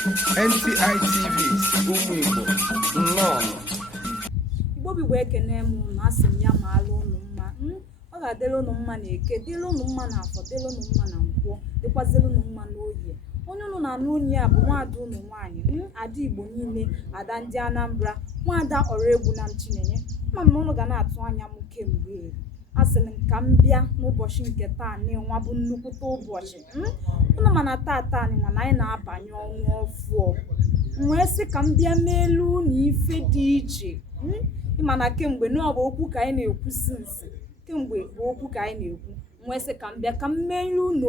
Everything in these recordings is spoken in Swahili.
NTI TV ụmụ Igbo nnọọ. Igbo bụ ekene m unu asị m ya ma alụ unu mma ọ ga-adịrị unu mma na eke dịrị unu mma na afọ dịrị unu mma na nkwọ dịkwazịrị unu mma n'oye onye unu na-anụ onye a bụ nwaada unu nwaanyị ada Igbo niile ada ndị Anambra nwaada Oraegbu na Chinenye ma m na unu ga na-atụ anya m kemgbe asịrị m ka m bịa n'ụbọchị nke taa n'ịnwa bụ nnukwute ụbọchị unu mana taa nwa na anyị na-abanye ọnwa ọfụ wee sị ka m bịa n'elu na ife dị iche ịmana kemgbe na ọ bụ okwu ka anyị na-ekwusi nsị kemgbe bụ okwu ka anyị na-ekwu wee sị ka m bịa ka m mere unu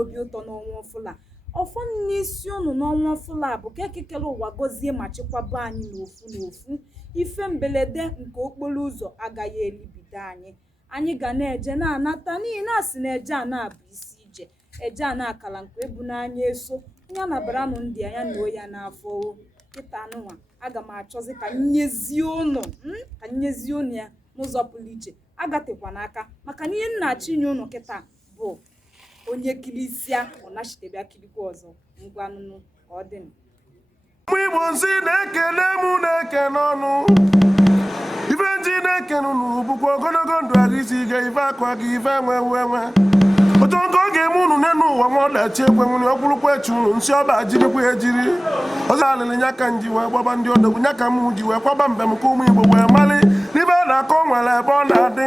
obi ụtọ n'ọnwa ọfụla ọfọ n'isi unu n'ọnwa ọfụla bụ ka ekekere ụwa gọzie ma chekwaba anyị n'ofu ife mberede nke okporo ụzọ agaghị elibido anyị ga na-eje na-anata n'ihi na asị na eje a na-abụ isi ije eje a na-akala nke ebu n'anya eso onye nabaranụ ndị anya na oya n'afọ kịta anụnwa aga m achọzi ka nyezie unu ya n'ụzọ pụrụ iche agatekwa n'aka maka na ihe nna achọ inye unu kịta bụ onye kilisia ọ nachitebịa kilikwa ọzọ ngwanụnụ ka ọ dị ụmụ Igbo nsị na-ekele mụ na-eke n'ọnụ ife nji na-ekene unu bụkwa ogologo ndụ aga isi ike ife akwa gị ife enwe otu nke ọ ga-eme unu n'elu ụwa nwa ọdachi ekwe nwere ọkpụrụkwa echi unu nsị ọba jirikwa ejiri ọzọ alịlị nya ka m ji wee gbaba ndị odogwu nya ka m ji wee kwaba mbem ka ụmụ Igbo wee mali n'ibe a na-akọ nwere ebe ọ na-adị